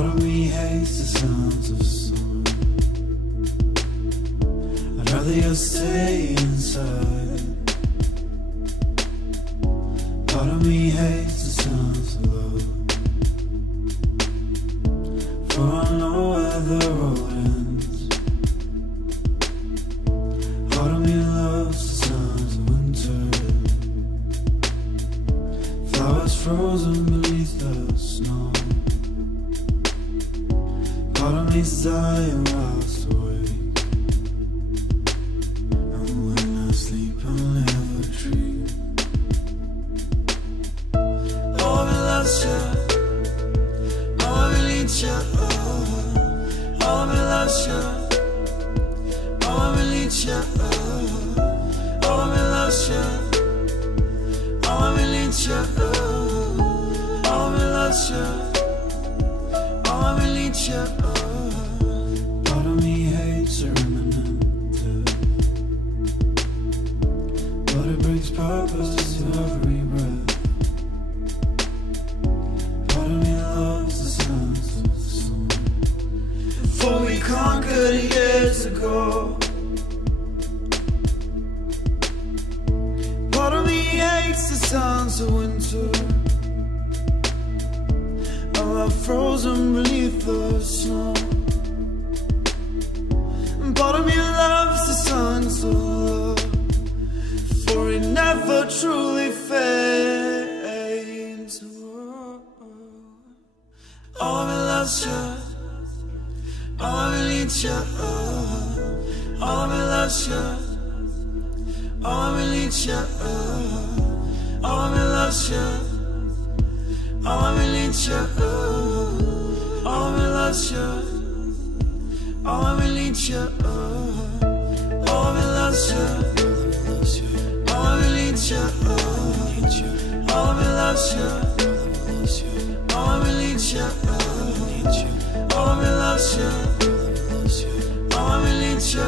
Part of me hates the sounds of summer. I'd rather you stay inside. Part of me hates the sounds of love, for I know where the road ends. Part of me loves the sounds of winter, flowers frozen beneath the snow. Part of me's dying whilst awake, and when I sleep I'll never dream. Oh, I loves you, oh, I need you, oh, I loves you, oh, I need you, oh, I loves you, oh, I need you, oh, I loves you, oh, I need you. Part of me hates a remnant, but it brings purpose to every breath. Part of me loves the sounds of the sun, for we conquered years ago. Part of me hates the sounds of winter, I'm frozen beneath the snow. Part of me loves the songs of love, for it never truly fades. Oh, me loves you, oh, me needs you, oh, me loves you, oh, me needs you, oh, me loves you. Oh, I need you, oh, I loves you, oh, I need you, oh, I loves you, oh, I need you, oh, I loves you, oh, I need you, oh, I loves you, oh, I need you,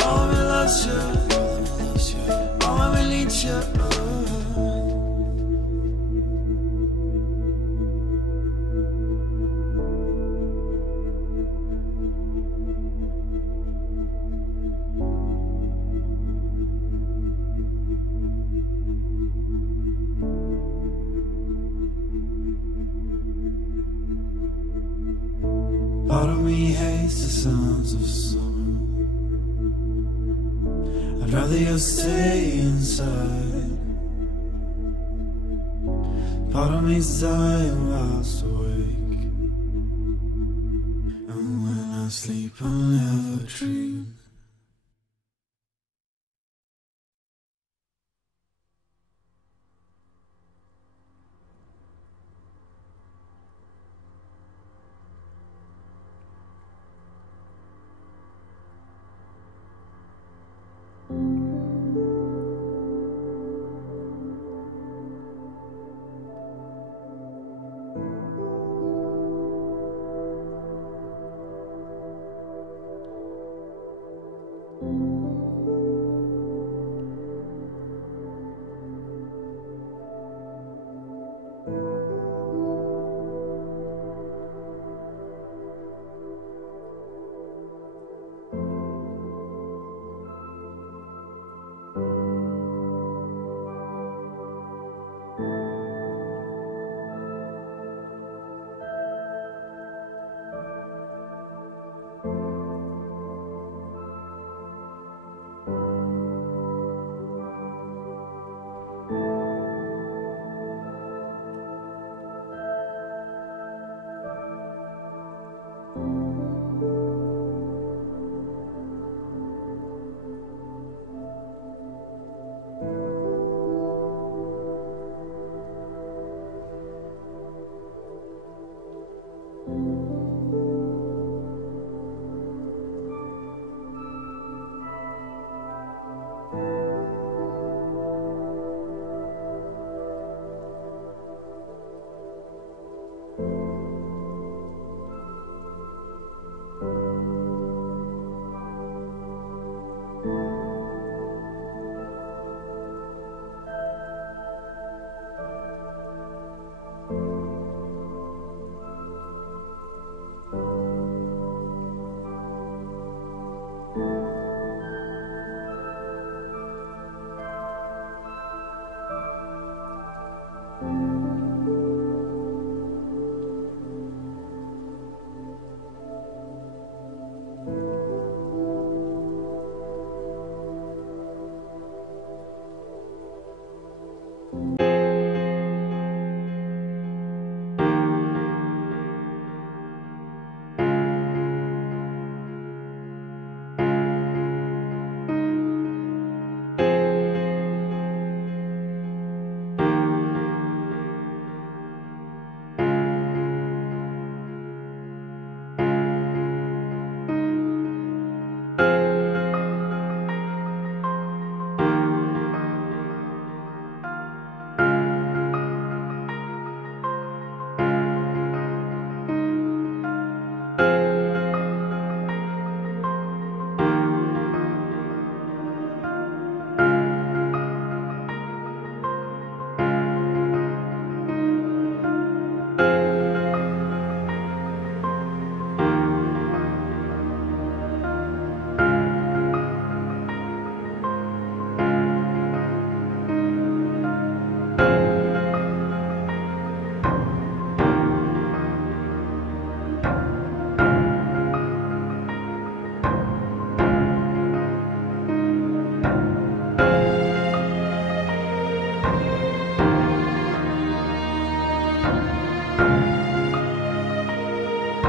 oh, I loves you, oh, I need you. Part of me hates the sounds of summer. I'd rather you stay inside. Part of me's dying whilst awake, and when I sleep I'll never dream.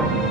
you.